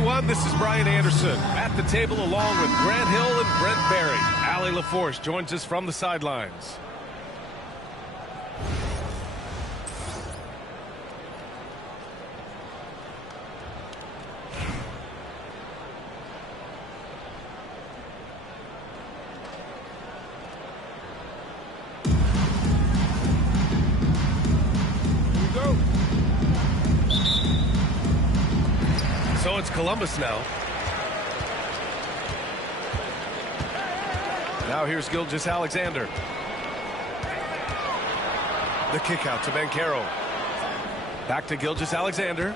everyone. This is Brian Anderson at the table along with Grant Hill and Brent Barry. Allie LaForce joins us from the sidelines. So it's Columbus now. Now here's Gilgeous-Alexander. The kick out to Banchero. Back to Gilgeous-Alexander.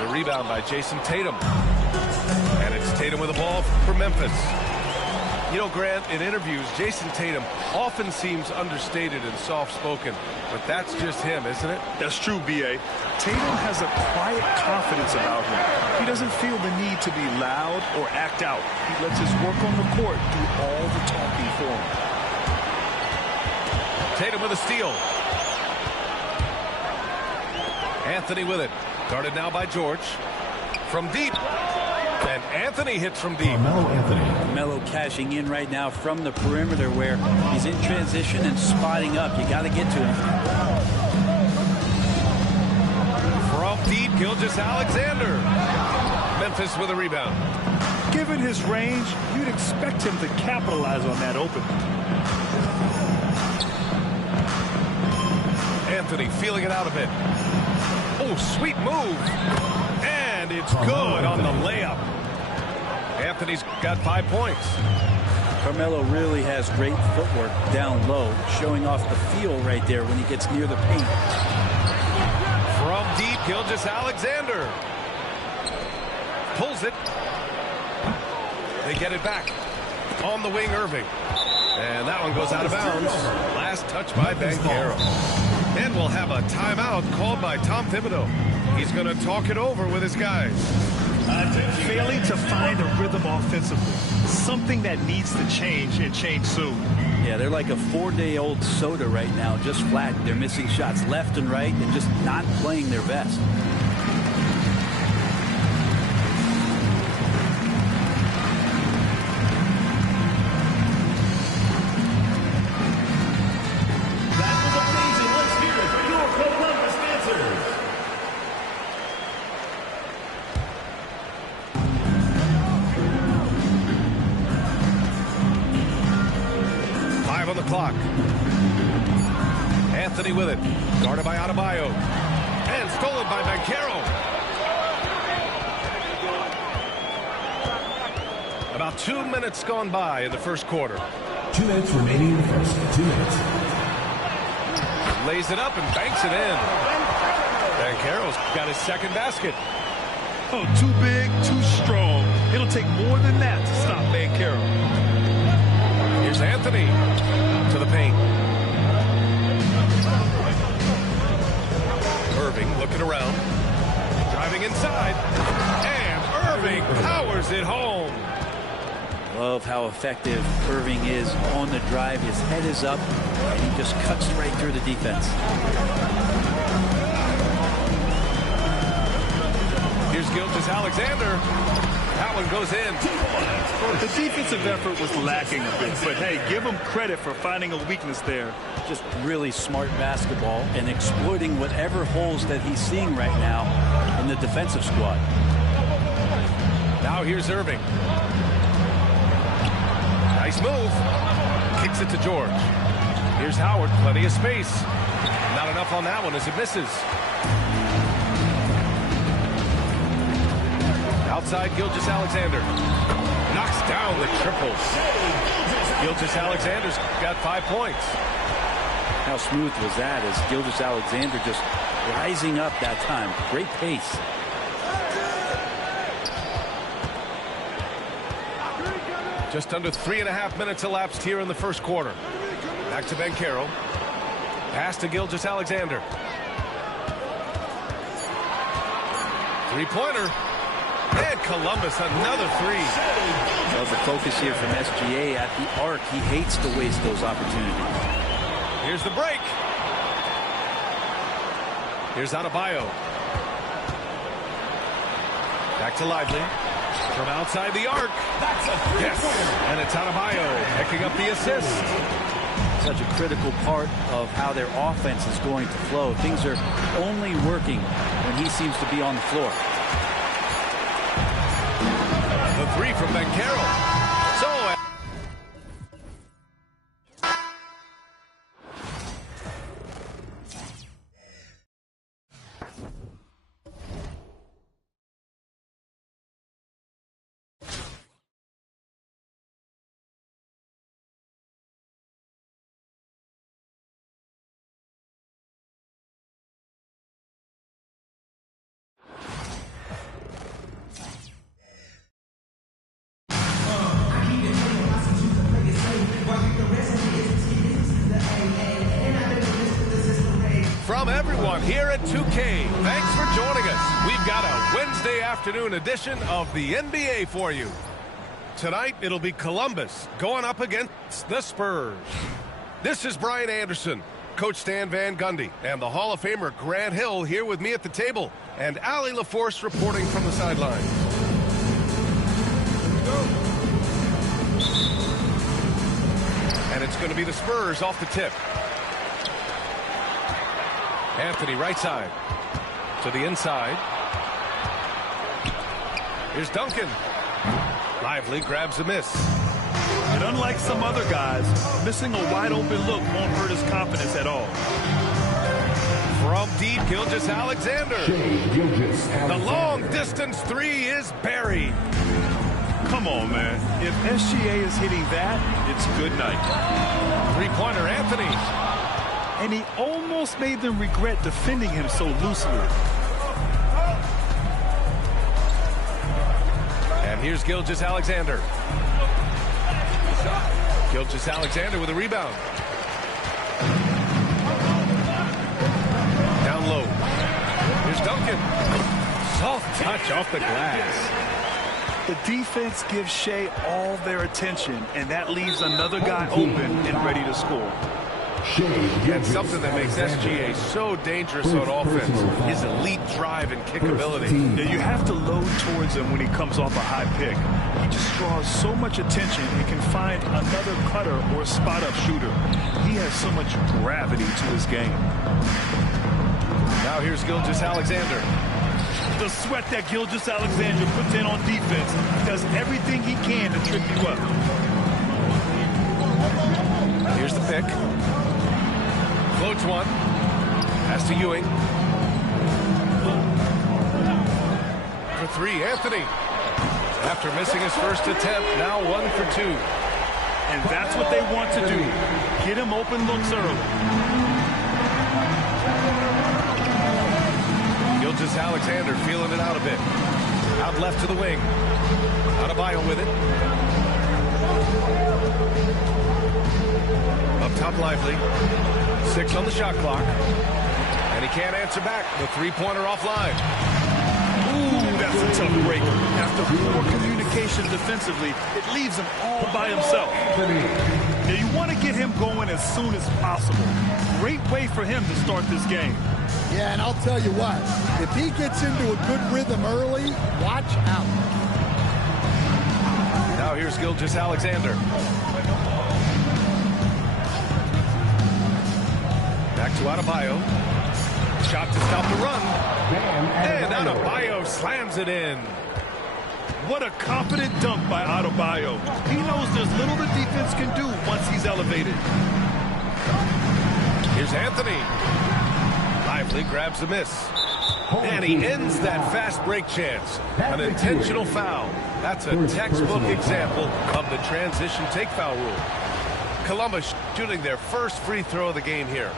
The rebound by Jason Tatum. And it's Tatum with the ball for Memphis. You know, Grant, in interviews, Jason Tatum often seems understated and soft-spoken, but that's just him, isn't it? That's true, B.A. Tatum has a quiet confidence about him. He doesn't feel the need to be loud or act out. He lets his work on the court do all the talking for him. Tatum with a steal. Anthony with it. Guarded now by George. From deep. And Anthony hits from deep. Melo cashing in right now from the perimeter where he's in transition and spotting up. You got to get to him. From deep, Gilgeous-Alexander. Memphis with a rebound. Given his range, you'd expect him to capitalize on that open. Anthony feeling it out a bit. Oh, sweet move. And it's good on the layup. Anthony's got 5 points. Carmelo really has great footwork down low, showing off the feel right there when he gets near the paint. From deep, Gilgeous-Alexander. Pulls it. They get it back. On the wing, Irving. And that one goes out of bounds. Last touch by Banchero. And we'll have a timeout called by Tom Thibodeau. He's going to talk it over with his guys. Failing to find a rhythm offensively. Something that needs to change and change soon. Yeah, they're like a 4-day-old soda right now, just flat. They're missing shots left and right and just not playing their best. On the clock. Anthony with it. Guarded by Adebayo. And stolen by Banchero. About 2 minutes gone by in the first quarter. 2 minutes remaining in the first. 2 minutes. Lays it up and banks it in. Banchero's got his second basket. Oh, too big, too strong. It'll take more than that to stop Banchero. Here's Anthony to the paint. Irving looking around. Driving inside. And Irving powers it home. Love how effective Irving is on the drive. His head is up, and he just cuts right through the defense. Here's Gilgeous-Alexander. That one goes in. The defensive effort was lacking a bit, but hey, give him credit for finding a weakness there. Just really smart basketball and exploiting whatever holes that he's seeing right now in the defensive squad. Now here's Irving. Nice move. Kicks it to George. Here's Howard. Plenty of space. Not enough on that one as it misses. Outside, Gilgeous-Alexander knocks down the triple. Gilgeous-Alexander's got 5 points. How smooth was that as Gilgeous-Alexander just rising up that time. Great pace. Just under 3.5 minutes elapsed here in the first quarter. Back to Banchero. Pass to Gilgeous-Alexander. Three-pointer. And Columbus, another three. Well, the focus here from SGA at the arc. He hates to waste those opportunities. Here's the break. Here's Adebayo. Back to Lively. From outside the arc. Yes. And it's Adebayo picking up the assist. Such a critical part of how their offense is going to flow. Things are only working when he seems to be on the floor. The three from Banchero. From everyone here at 2K, thanks for joining us. We've got a Wednesday afternoon edition of the NBA for you. Tonight, it'll be Columbus going up against the Spurs. This is Brian Anderson, Coach Stan Van Gundy, and the Hall of Famer Grant Hill here with me at the table, and Allie LaForce reporting from the sideline. And it's going to be the Spurs off the tip. Anthony right side to the inside. Here's Duncan. Lively grabs a miss. And unlike some other guys, missing a wide open look won't hurt his confidence at all. From deep, Gilgeous-Alexander. The long distance three is buried. Come on, man. If SGA is hitting that, it's good night. Three-pointer Anthony. And he almost made them regret defending him so loosely. And here's Gilgeous-Alexander. Gilgeous-Alexander with a rebound. Down low. Here's Duncan. Soft touch off the glass. The defense gives Shea all their attention, and that leaves another guy open and ready to score. And something that makes SGA so dangerous on offense is elite drive and kick ability. Yeah, you have to load towards him when he comes off a high pick. He just draws so much attention and can find another cutter or spot-up shooter. He has so much gravity to his game. Now here's Gilgeous-Alexander. The sweat that Gilgeous-Alexander puts in on defense, does everything he can to trip you up. Here's the pick. Floats one. Pass to Ewing. For three, Anthony. After missing his first attempt, now 1 for 2. And that's what they want to do. Get him open looks early. Gilgeous-Alexander feeling it out a bit. Out left to the wing. Adebayo with it. Up top, Lively. 6 on the shot clock. And he can't answer back. The three-pointer offline. Ooh, that's a tough break. After poor communication defensively, it leaves him all by himself. Now, you want to get him going as soon as possible. Great way for him to start this game. Yeah, and I'll tell you what, if he gets into a good rhythm early, watch out. Now here's Gilgeous-Alexander. Back to Adebayo. Shot to stop the run. And Adebayo slams it in. What a confident dunk by Adebayo. He knows there's little the defense can do once he's elevated. Here's Anthony. Lively grabs the miss. And he ends that fast break chance. An intentional foul. That's a textbook example of the transition take foul rule. Columbus shooting their first free throw of the game here.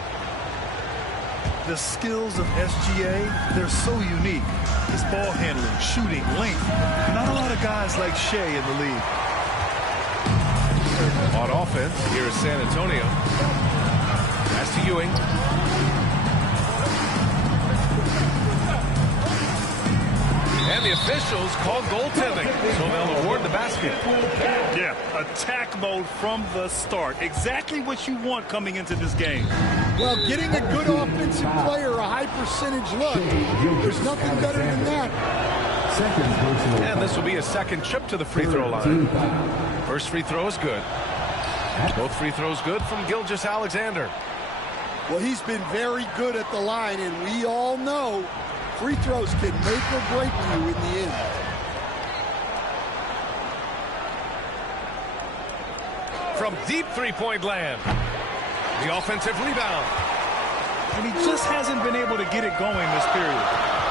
The skills of SGA, they're so unique. His ball handling, shooting, length. Not a lot of guys like Shea in the league. On offense, here is San Antonio. Pass to Ewing. And the officials called goaltending, so they'll award the basket. Yeah, attack mode from the start. Exactly what you want coming into this game. Well, getting a good offensive player a high percentage look, there's nothing better than that. And this will be a second trip to the free throw line. First free throw is good. Both free throws good from Gilgeous-Alexander. Well, he's been very good at the line, and we all know free throws can make or break you in the end. From deep three-point land. The offensive rebound. And he just hasn't been able to get it going this period.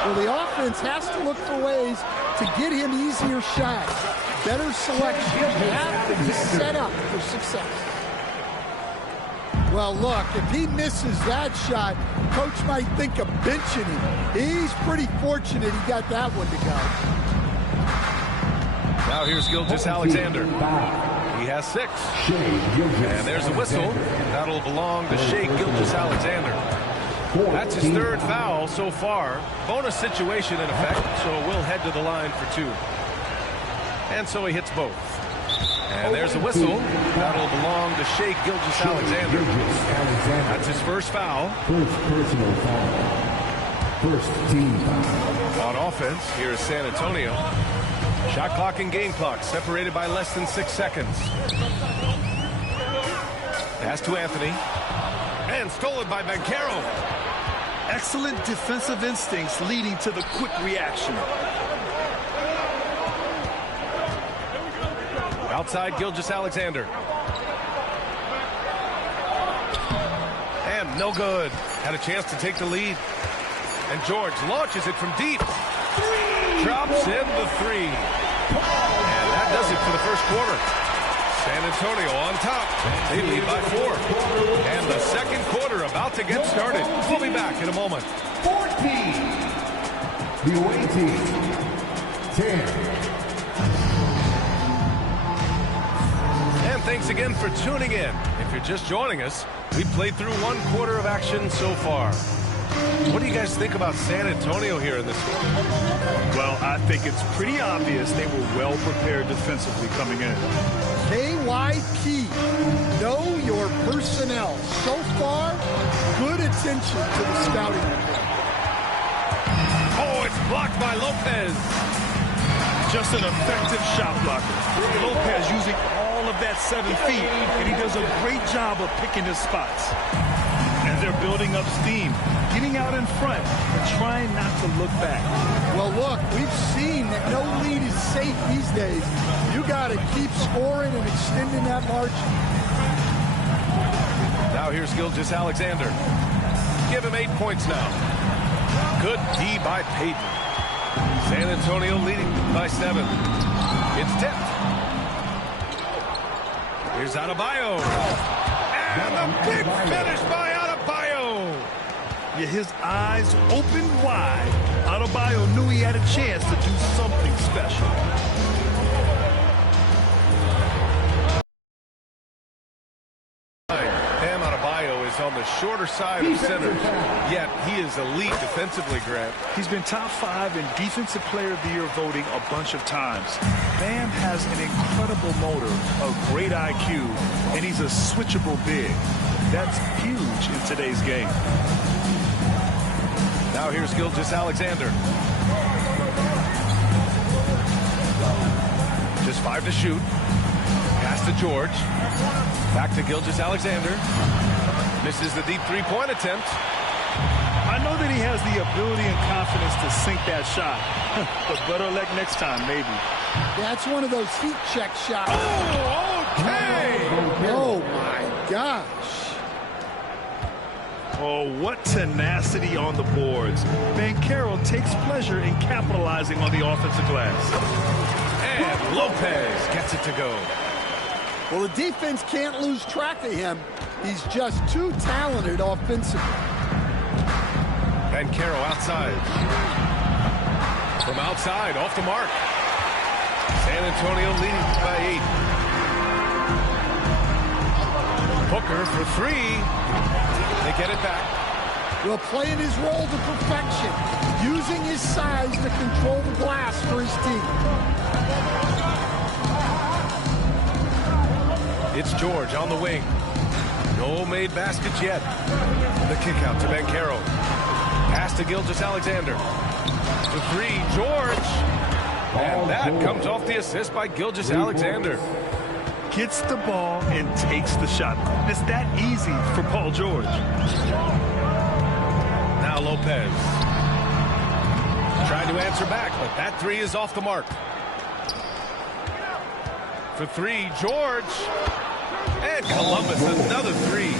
Well, the offense has to look for ways to get him easier shots. Better selection. You have to be set up for success. Well, look, if he misses that shot, coach might think of benching him. He's pretty fortunate he got that one to go. Now here's Gilgeous-Alexander. He has 6. And there's a whistle. That'll belong to Shai Gilgeous-Alexander. That's his 3rd foul so far. Bonus situation in effect, so we'll head to the line for 2. And so he hits both. And there's a whistle. That'll belong to Shai Gilgeous-Alexander. That's his 1st foul. First personal foul. First team foul. On offense, here is San Antonio. Shot clock and game clock separated by less than 6 seconds. Pass to Anthony. And stolen by Banchero. Excellent defensive instincts leading to the quick reaction. Outside Gilgeous-Alexander. And no good. Had a chance to take the lead. And George launches it from deep. Drops in the 3. And that does it for the first quarter. San Antonio on top. They lead by 4. And the second quarter about to get started. We'll be back in a moment. 14. The away team. 10. And thanks again for tuning in. If you're just joining us, we played through 1 quarter of action so far. What do you guys think about San Antonio here in this one? Well, I think it's pretty obvious they were well prepared defensively coming in. KYP, know your personnel. So far, good attention to the scouting report. Oh, it's blocked by Lopez. Just an effective shot blocker. Lopez using all of that 7 feet, and he does a great job of picking his spots. And they're building up steam, getting out in front, and trying not to look back. Well, look, we've seen that no lead is safe these days. You got to keep scoring and extending that margin. Now here's Gilgeous-Alexander. Give him 8 points now. Good D by Payton. San Antonio leading by 7. It's tipped. Here's Adebayo. And the big finish by Adebayo. Yeah, his eyes opened wide. Adebayo knew he had a chance to do something special. Bam Adebayo is on the shorter side of centers, yet he is elite defensively, Grant. He's been top 5 in Defensive Player of the Year voting a bunch of times. Bam has an incredible motor, a great IQ, and he's a switchable big. That's huge in today's game. Now here's Gilgeous-Alexander. Just 5 to shoot. Pass to George. Back to Gilgeous-Alexander. Misses the deep 3-point attempt. I know that he has the ability and confidence to sink that shot. But better luck next time, maybe. That's one of those heat check shots. Oh, okay! Oh, my gosh. Oh, what tenacity on the boards. Banchero takes pleasure in capitalizing on the offensive glass. And Lopez gets it to go. Well, the defense can't lose track of him. He's just too talented offensively. Banchero outside. From outside, off the mark. San Antonio leading by 8. Booker for 3. They get it back. Well, playing his role to perfection, using his size to control the glass for his team. It's George on the wing. No made baskets yet. The kick out to Banchero. Pass to Gilgeous-Alexander. The three, George. And that comes off the assist by Gilgeous-Alexander. Gets the ball and takes the shot. It's that easy for Paul George. Now Lopez. Trying to answer back, but that three is off the mark. For three, George. And Columbus, another three.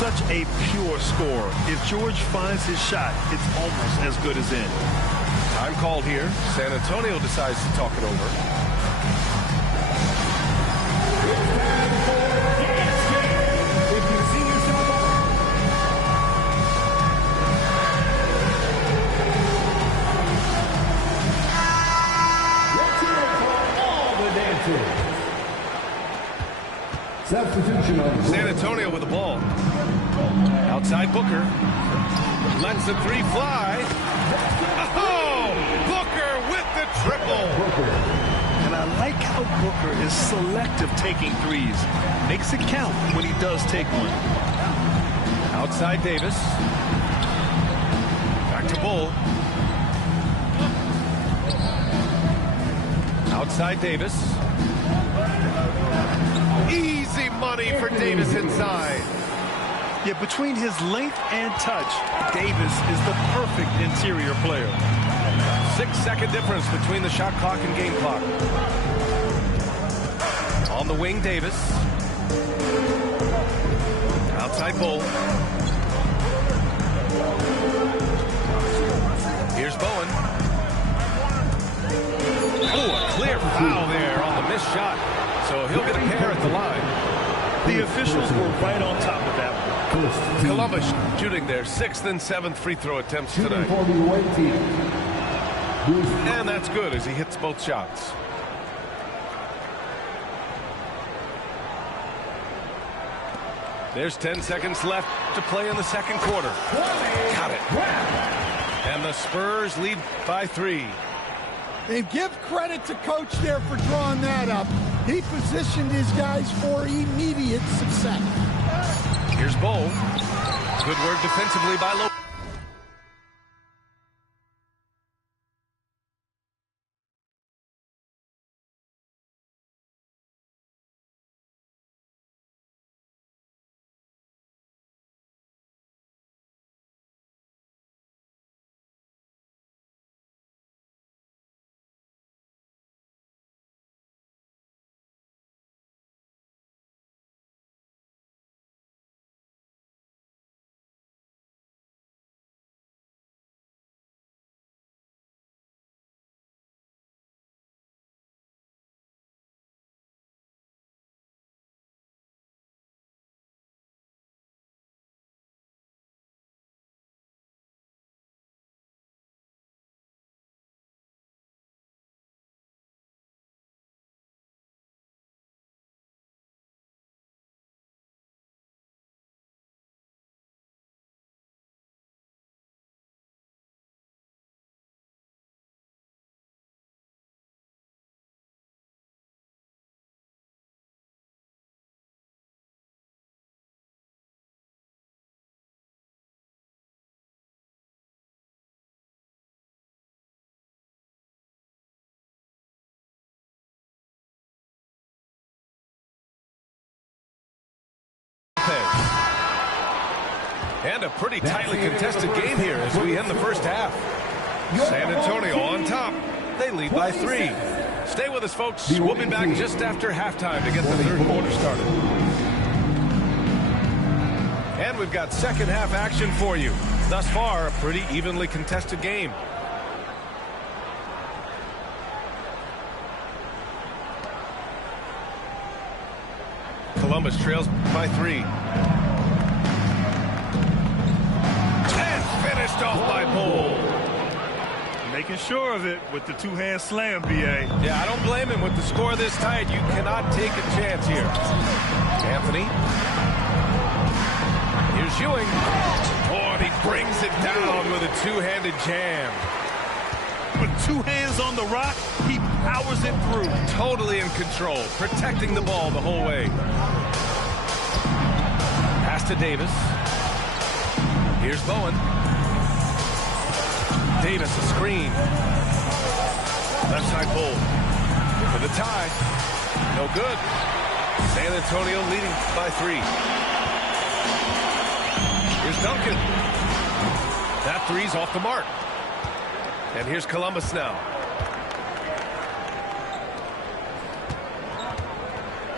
Such a pure score. If George finds his shot, it's almost as good as in. Time called here. San Antonio decides to talk it over. Substitution on San Antonio with the ball. Outside Booker. Lets the three fly. Oh! Booker with the triple. And I like how Booker is selective taking threes. Makes it count when he does take one. Outside Davis. Back to Bull. Outside Davis. Easy money for Davis inside. Yeah, between his length and touch, Davis is the perfect interior player. 6-second difference between the shot clock and game clock. On the wing, Davis. Outside Bull. Here's Bowen. Oh, a clear foul there on the missed shot. So he'll get a pair at the line. The officials were right on top of that one. Columbus shooting their 6th and 7th free throw attempts tonight. And that's good as he hits both shots. There's 10 seconds left to play in the second quarter. Got it. And the Spurs lead by 3. And give credit to Coach there for drawing that up. He positioned his guys for immediate success. Here's Bull. Good work defensively by Lopez. And a pretty tightly contested game here as we end the first half. San Antonio on top. They lead by 3. Stay with us, folks. We'll be back just after halftime to get the third quarter started. And we've got second half action for you. Thus far, a pretty evenly contested game. Columbus trails by 3. Finished off by Bull. Making sure of it with the two-hand slam, B.A. Yeah, I don't blame him. With the score this tight, you cannot take a chance here. Anthony. Here's Ewing. Oh, and he brings it down with a two-handed jam. With two hands on the rock, he powers it through. Totally in control, protecting the ball the whole way. Pass to Davis. Here's Bowen. Davis, a screen. Left side Bull for the tie. No good. San Antonio leading by 3. Here's Duncan. That three's off the mark. And here's Columbus now.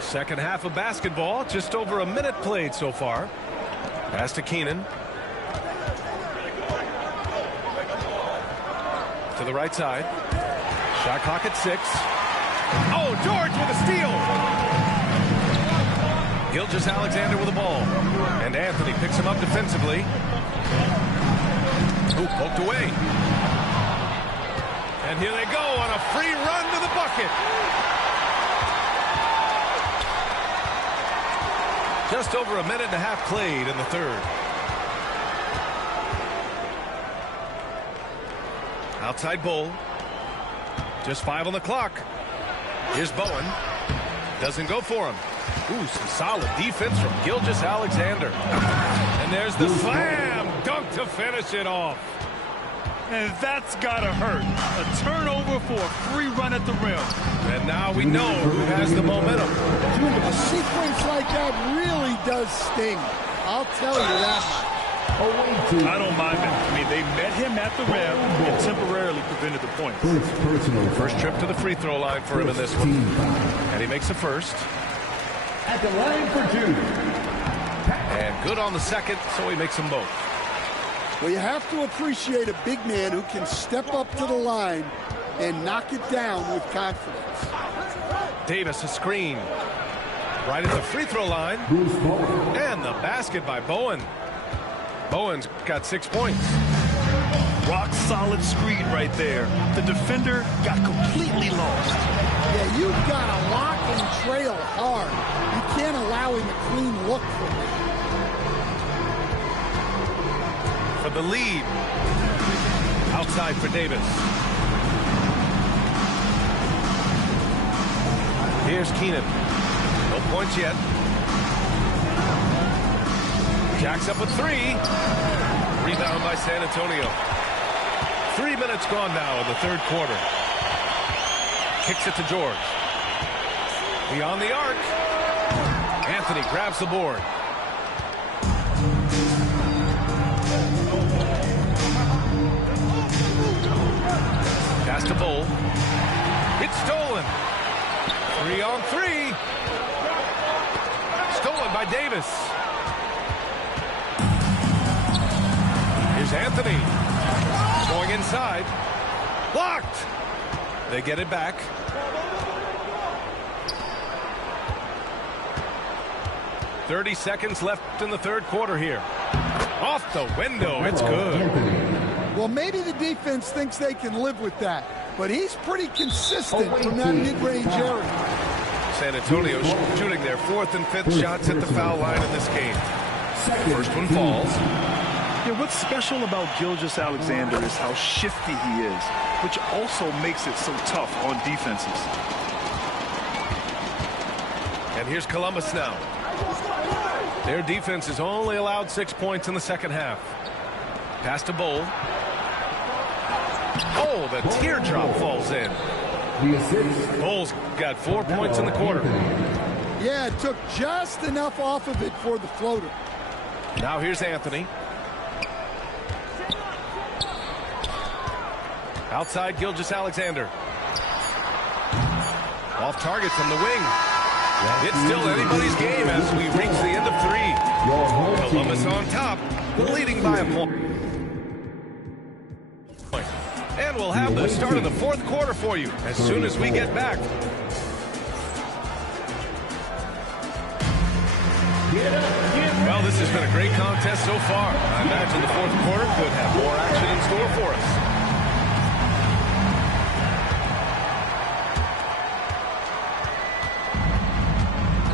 Second half of basketball, just over a minute played so far. Pass to Keenan. To the right side. Shot clock at 6. Oh, George with a steal. Gilgeous-Alexander with the ball. And Anthony picks him up defensively. Ooh, poked away. And here they go on a free run to the bucket. Just over a minute and a half played in the third. Outside Bull. Just 5 on the clock. Here's Bowen. Doesn't go for him. Ooh, some solid defense from Gilgeous-Alexander. And there's the slam dunk to finish it off. And that's gotta hurt. A turnover for a free run at the rim. And now we know who has the momentum. A sequence like that really does sting. I'll tell you that much. I don't mind that. I mean, they met him at the rim and temporarily prevented the points. First trip to the free throw line for him in this one. And he makes the first. At the line for 2. And good on the second, so he makes them both. Well, you have to appreciate a big man who can step up to the line and knock it down with confidence. Davis, a screen. Right at the free throw line. And the basket by Bowen. Bowen's got 6 points. Rock solid screen right there. The defender got completely lost. Yeah, you've got to lock and trail hard. You can't allow him a clean look from that. For the lead. Outside for Davis. Here's Keenan. No points yet. Jacks up with 3. Rebound by San Antonio. 3 minutes gone now in the third quarter. Kicks it to George. Beyond the arc. Anthony grabs the board. Pass to Bull. It's stolen. 3 on 3. Stolen by Davis. Here's Anthony. Going inside. Blocked. They get it back. .30 seconds left in the third quarter here. Off the window. It's good. Well, maybe the defense thinks they can live with that, but he's pretty consistent from that mid-range area. San Antonio shooting their 4th and 5th shots at the foul line in this game. First one falls. Yeah, what's special about Gilgeous-Alexander is how shifty he is, which also makes it so tough on defenses. And here's Columbus now. Their defense has only allowed 6 points in the second half. Pass to Bull. Oh, the teardrop falls in. Bull's got 4 points in the quarter. Yeah, it took just enough off of it for the floater. Now here's Anthony. Outside Gilgeous-Alexander. Off target from the wing. It's still anybody's game as we reach the end of 3. Columbus on top, leading by a point. And we'll have the start of the fourth quarter for you as soon as we get back. Well, this has been a great contest so far. I imagine the fourth quarter could have more action in store for us.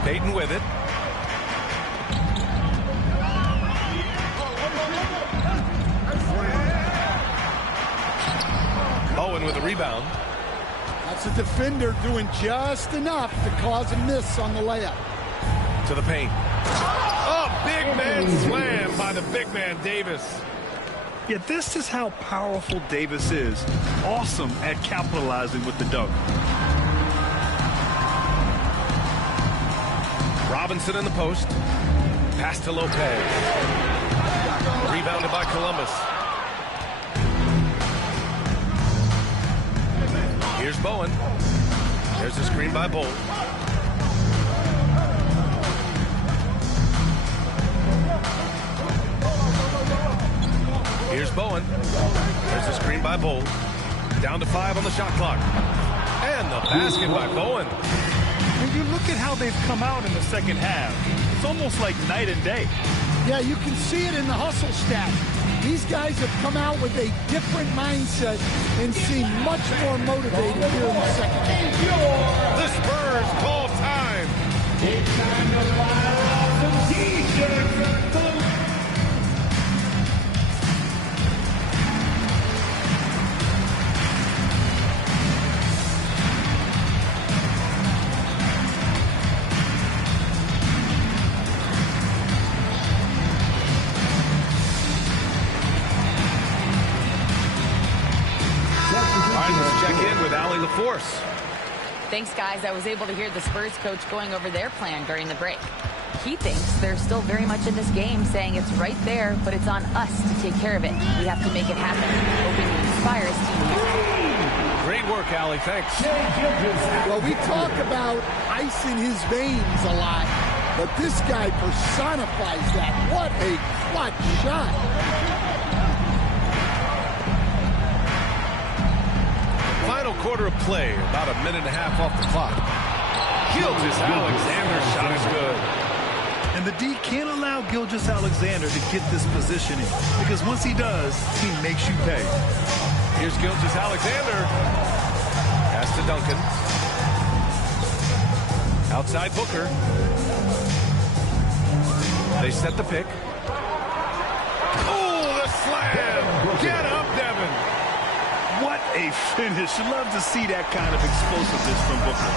Payton with it. Bowen with a rebound. That's a defender doing just enough to cause a miss on the layup. To the paint. Oh, big man slam by the big man, Davis. Yeah, this is how powerful Davis is. Awesome at capitalizing with the dunk. Robinson in the post. Pass to Lopez. Rebounded by Columbus. Here's Bowen. There's a screen by Bolt. Here's Bowen. There's a screen by Bolt. Down to 5 on the shot clock. And the basket by Bowen. When you look at how they've come out in the second half, it's almost like night and day. Yeah, you can see it in the hustle stat. These guys have come out with a different mindset and seem much more motivated here in the second half. The Spurs call time. It's time to fire off some T-shirts. Force. Thanks, guys. I was able to hear the Spurs coach going over their plan during the break. He thinks they're still very much in this game, saying it's right there, but it's on us to take care of it. We have to make it happen. Hoping to inspire his team here. Great work, Allie. Thanks. Well, we talk about ice in his veins a lot, but this guy personifies that. What a clutch shot. Final quarter of play, about a minute and a half off the clock. Gilgeous-Alexander's shot is good. And the D can't allow Gilgeous-Alexander to get this positioning, because once he does, he makes you pay. Here's Gilgeous-Alexander. Pass to Duncan. Outside Booker. They set the pick. Oh, the slam! Get up, Devin! What a finish. You love to see that kind of explosiveness from Booker.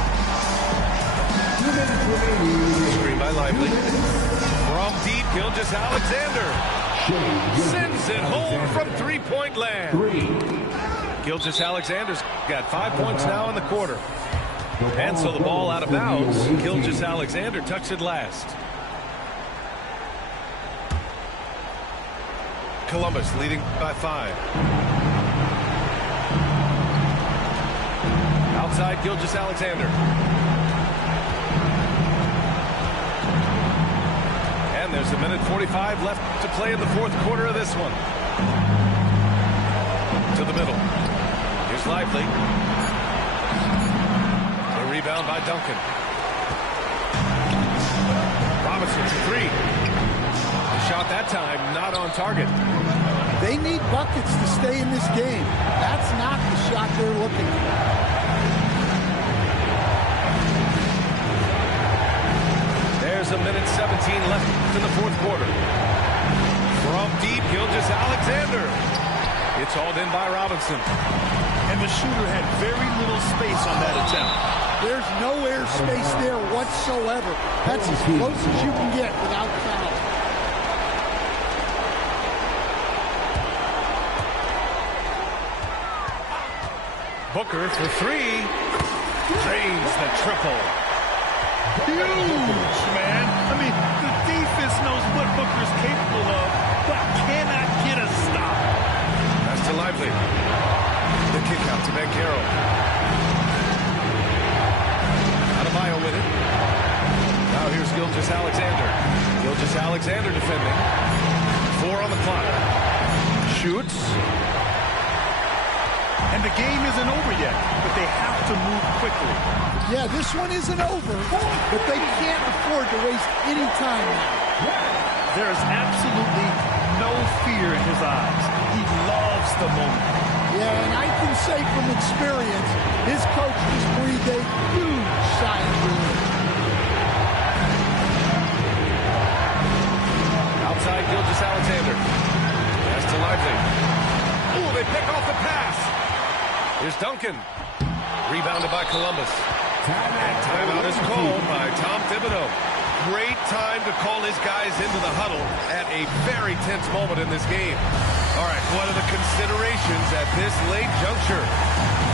Screen by Lively. From deep, Gilgeous-Alexander sends it home from three-point land. Gilgeous-Alexander's got 5 points now in the quarter. And so the ball out of bounds. Gilgeous-Alexander tucks it last. Columbus leading by 5. Outside Gilgeous-Alexander. And there's a minute 45 left to play in the fourth quarter of this one. To the middle. Here's Lively. The rebound by Duncan. Robinson for 3. The shot that time not on target. They need buckets to stay in this game. That's not the shot they're looking for. There's a minute 17 left in the fourth quarter. From deep, Gilgeous-Alexander. It's hauled in by Robinson. And the shooter had very little space on that attempt. There's no air space there whatsoever. That's as close as you can get without foul. Booker for 3. Drains the triple. Huge, man. I mean, the defense knows what Booker's capable of, but cannot get a stop. That's to Lively. The kick out to Banchero. Adebayo with it. Now here's Gilgeous-Alexander. Gilgeous-Alexander defending. 4 on the clock. Shoots. And the game isn't over yet, but they have to move quickly. Yeah, this one isn't over, but they can't afford to waste any time now. There is absolutely no fear in his eyes. He loves the moment. Yeah, and I can say from experience, his coach just breathed a huge sigh of relief. Outside Gilgeous-Alexander. Pass to Lively. Ooh, they pick off the pass. Here's Duncan. Rebounded by Columbus. And timeout is called by Tom Thibodeau. Great time to call his guys into the huddle at a very tense moment in this game. All right, what are the considerations at this late juncture?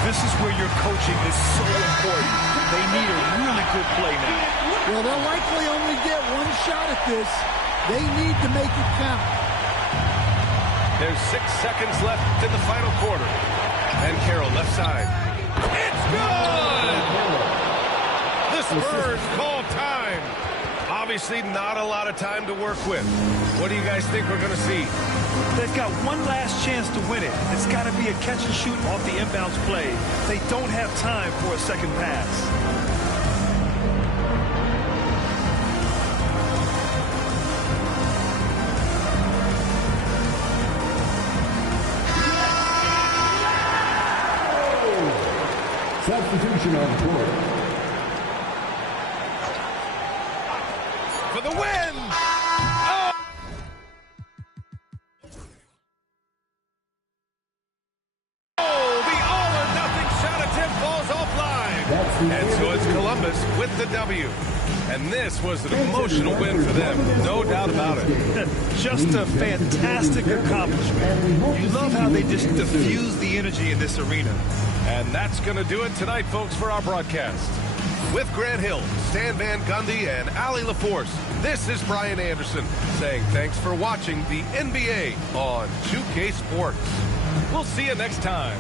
This is where your coaching is so important. They need a really good play now. Well, they'll likely only get one shot at this. They need to make it count. There's 6 seconds left in the final quarter. And Carroll left side. It's good! The Spurs call time. Obviously not a lot of time to work with. What do you guys think we're going to see? They've got one last chance to win it. It's got to be a catch and shoot off the inbounds play. They don't have time for a second pass. Substitution on the court. For the win! Oh! Oh, the all-or-nothing shot attempt falls offline. And so it's Columbus with the W. And this was an emotional win for them, no doubt about it. Just a fantastic accomplishment. You love how they just diffuse the energy in this arena. And that's going to do it tonight, folks, for our broadcast. With Grant Hill, Stan Van Gundy, and Allie LaForce, this is Brian Anderson saying thanks for watching the NBA on 2K Sports. We'll see you next time.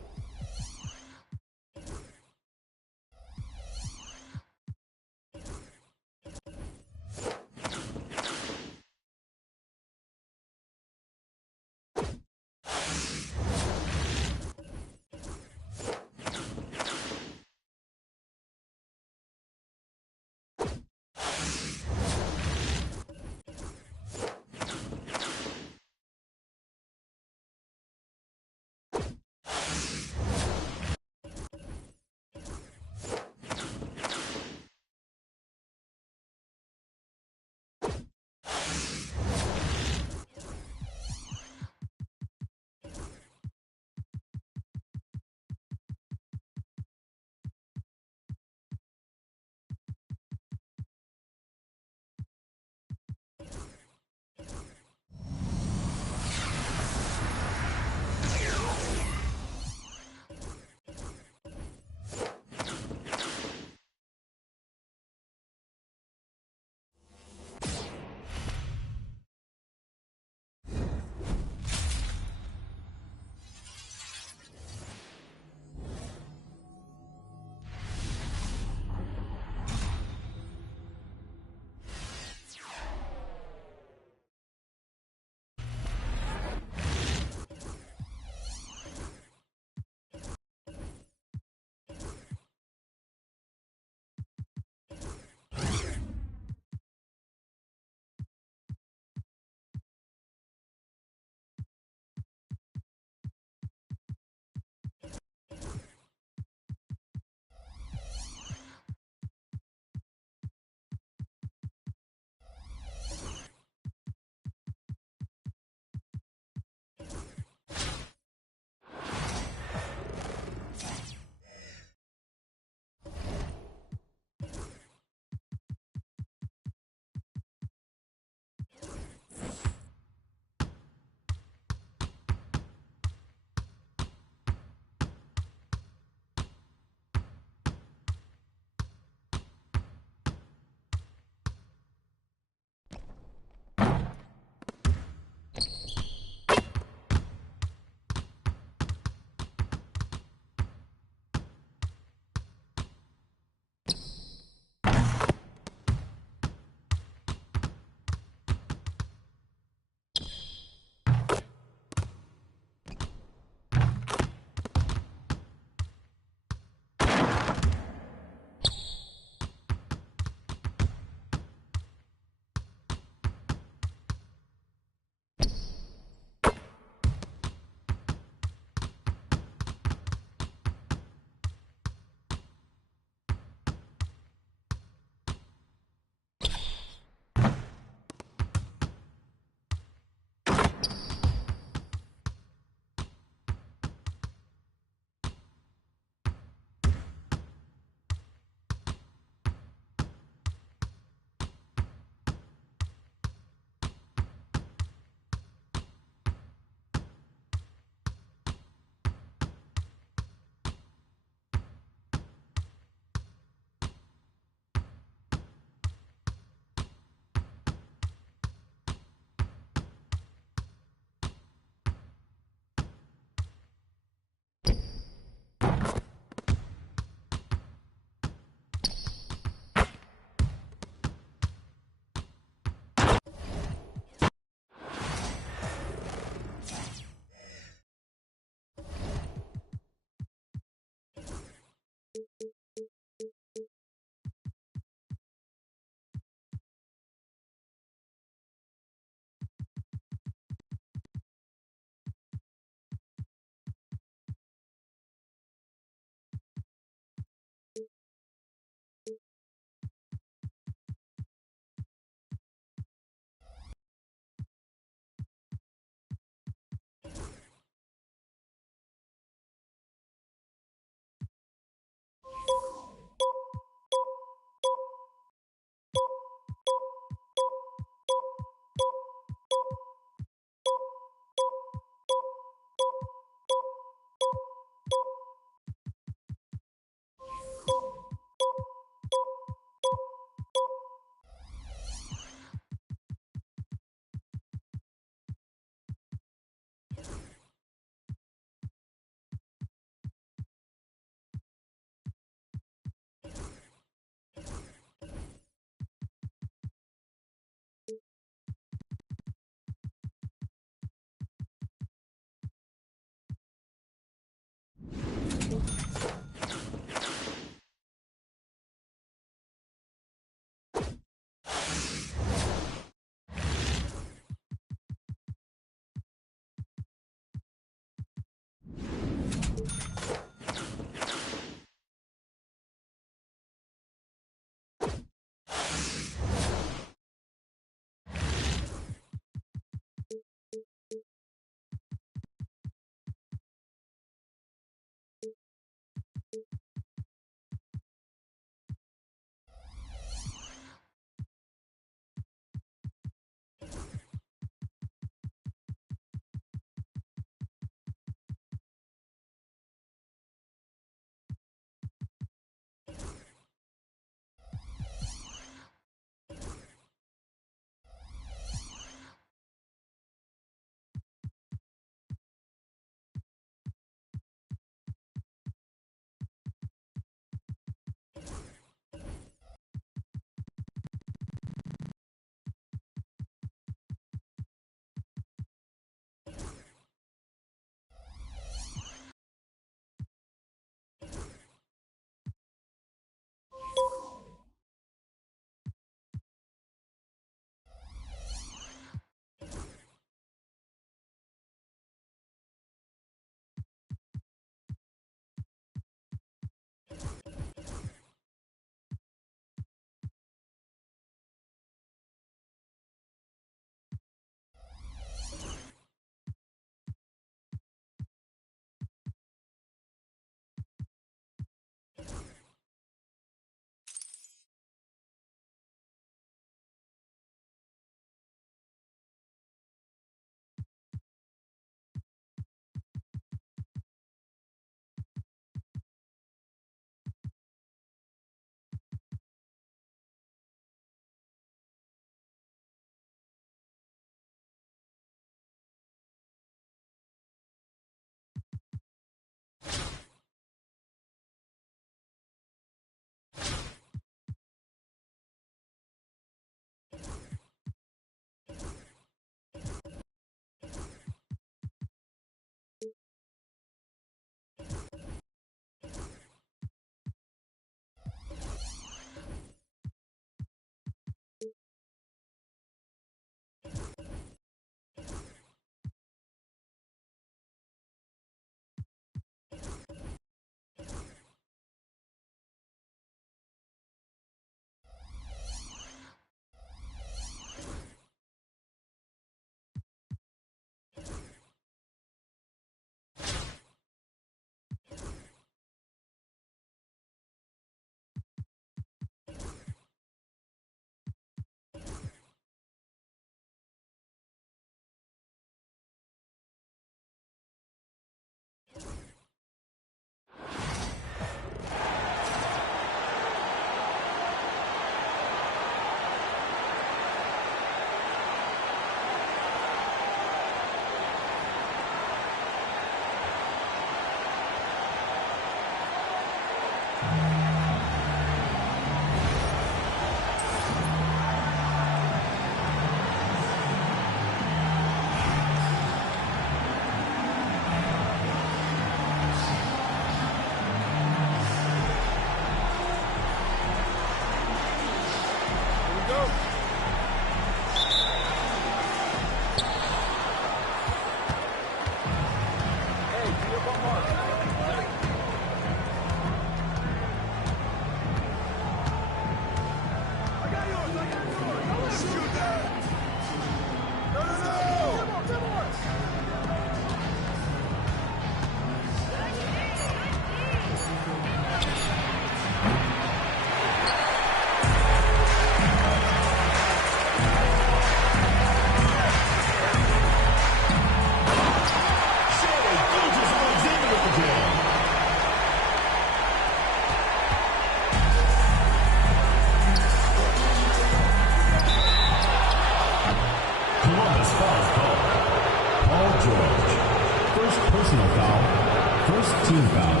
team foul.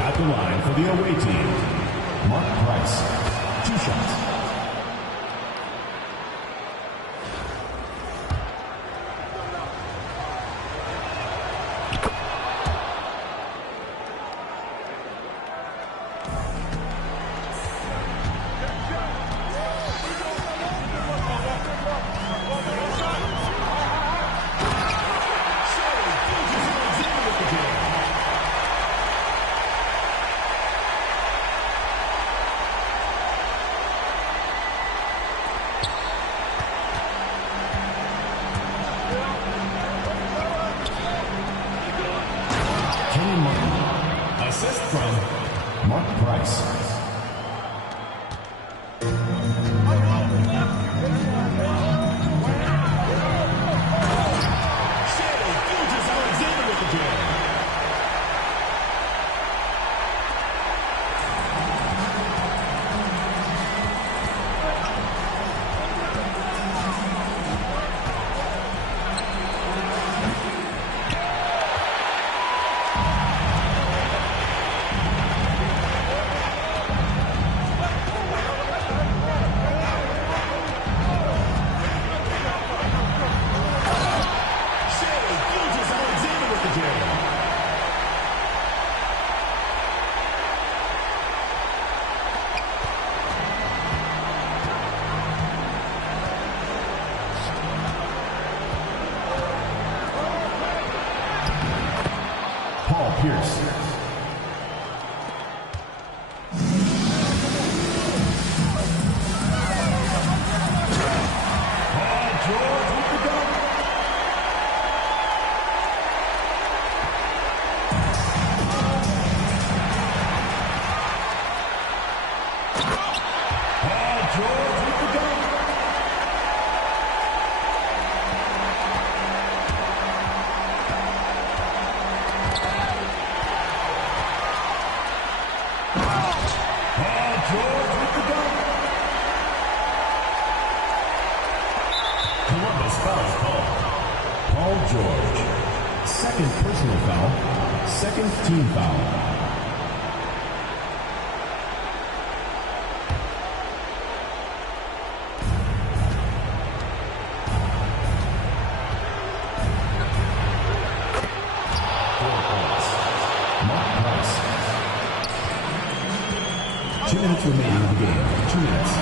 At the line for the away team, Mark Price. 2 shots. Mark Price. Pierce. Second personal foul, second team foul. Mark Price. 2 minutes remaining in the game. 2 minutes.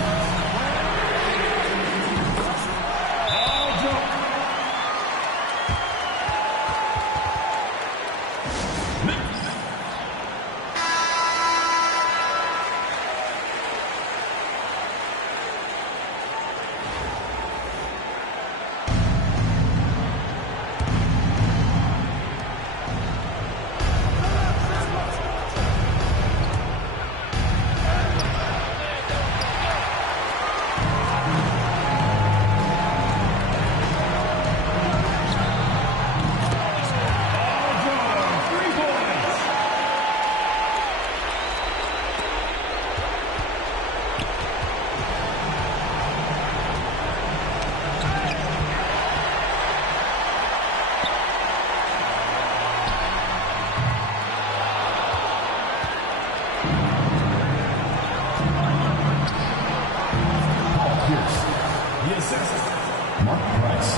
Mark Price.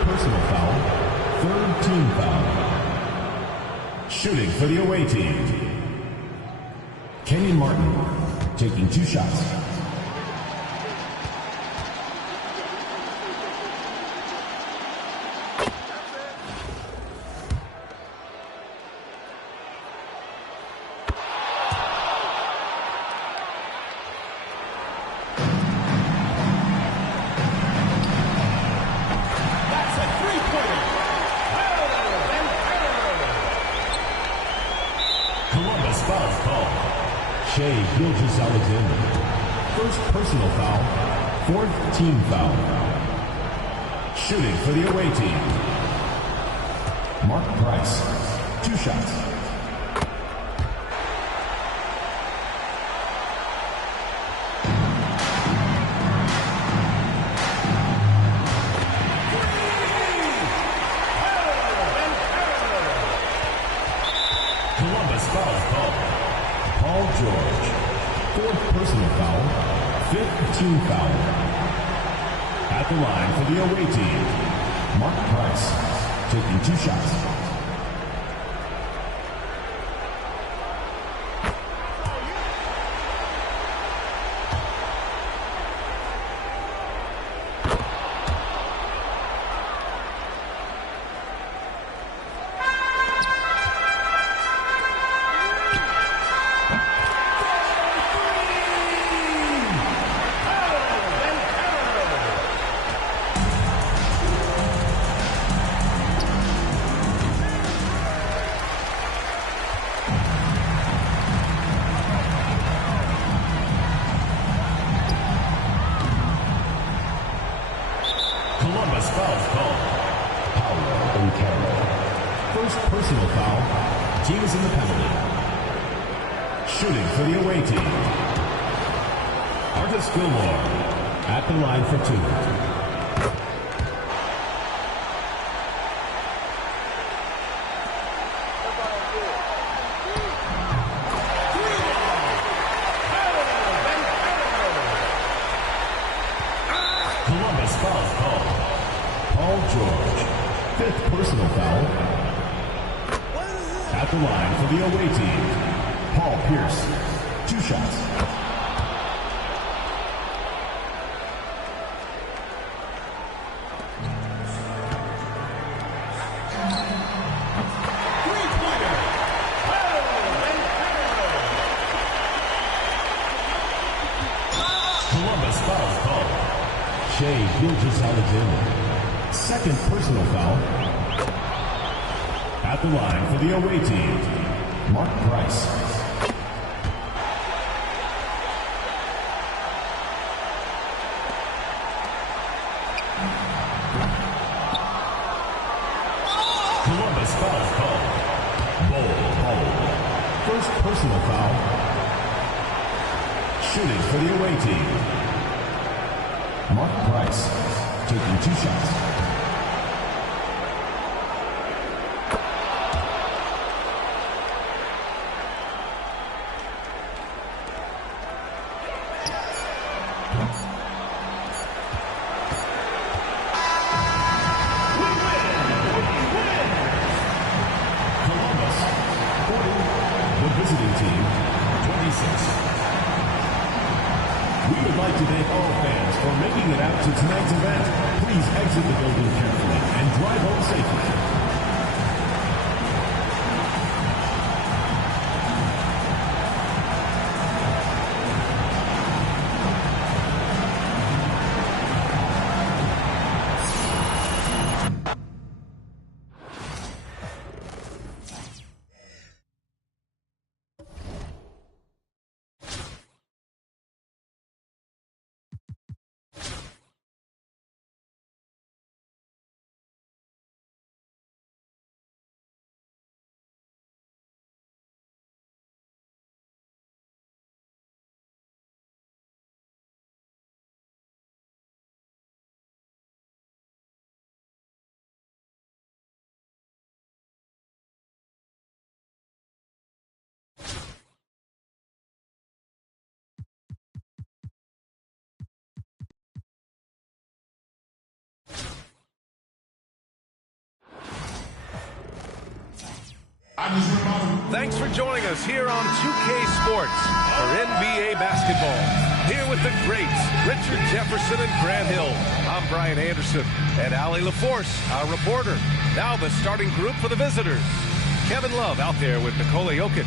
Personal foul, third team foul. Shooting for the away team. Kenyon Martin taking 2 shots. Gilgeous-Alexander. First personal foul, fourth team foul. Shooting for the away team. Mark Price, 2 shots. team foul. At the line for the away team, Mark Price, taking 2 shots. First personal foul. Team is in the penalty. Shooting for the away team, Artis Gilmore at the line for 2. Columbus foul call. Paul George, 5th personal foul. At the line for the away team, Paul Pierce, 2 shots. Columbus foul call. Shea Gilgeous-Alexander, 2nd personal foul. At the line for the away team, Mark Price. Columbus foul call. Bowl hold. 1st personal foul. Shooting for the away team, Mark Price, taking 2 shots. Visiting team, 26. We would like to thank all fans for making it out to tonight's event. Please exit the building carefully and drive home safely. Thanks for joining us here on 2K Sports for NBA basketball. Here with the greats, Richard Jefferson and Grant Hill. I'm Brian Anderson and Allie LaForce, our reporter. Now the starting group for the visitors. Kevin Love out there with Nikola Jokic.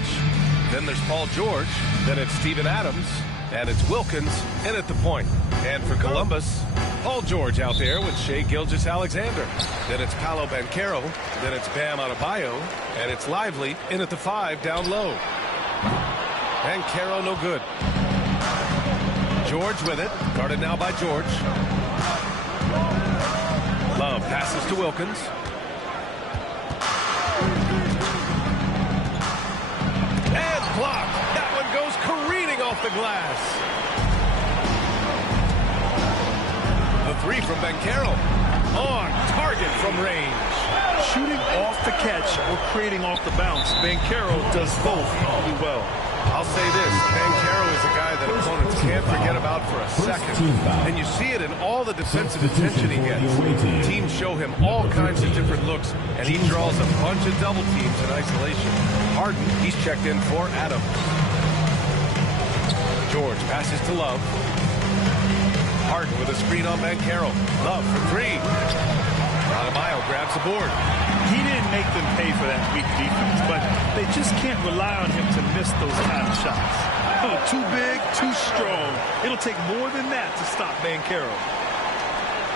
Then there's Paul George. Then it's Steven Adams. And it's Wilkins in at the point. And for Columbus, Paul George out there with Shea Gilgeous-Alexander. Then it's Paolo Banchero. Then it's Bam Adebayo. And it's Lively in at the 5 down low. And Caro no good. George with it. Guarded now by George. Love passes to Wilkins. And blocked. That one goes careening off the glass. The 3 from Banchero. On target from range. Shooting off the catch or creating off the bounce. Banchero does both equally well. I'll say this, Banchero is a guy that opponents can't forget about for a second. And you see it in all the defensive attention he gets. Teams show him all kinds of different looks, and he draws a bunch of double teams in isolation. Harden, he's checked in for Adams. George passes to Love. Harden with a screen on Banchero. Love for three. Adebayo grabs the board. He didn't make them pay for that weak defense, but they just can't rely on him to miss those kind of shots. Oh, too big, too strong. It'll take more than that to stop Banchero.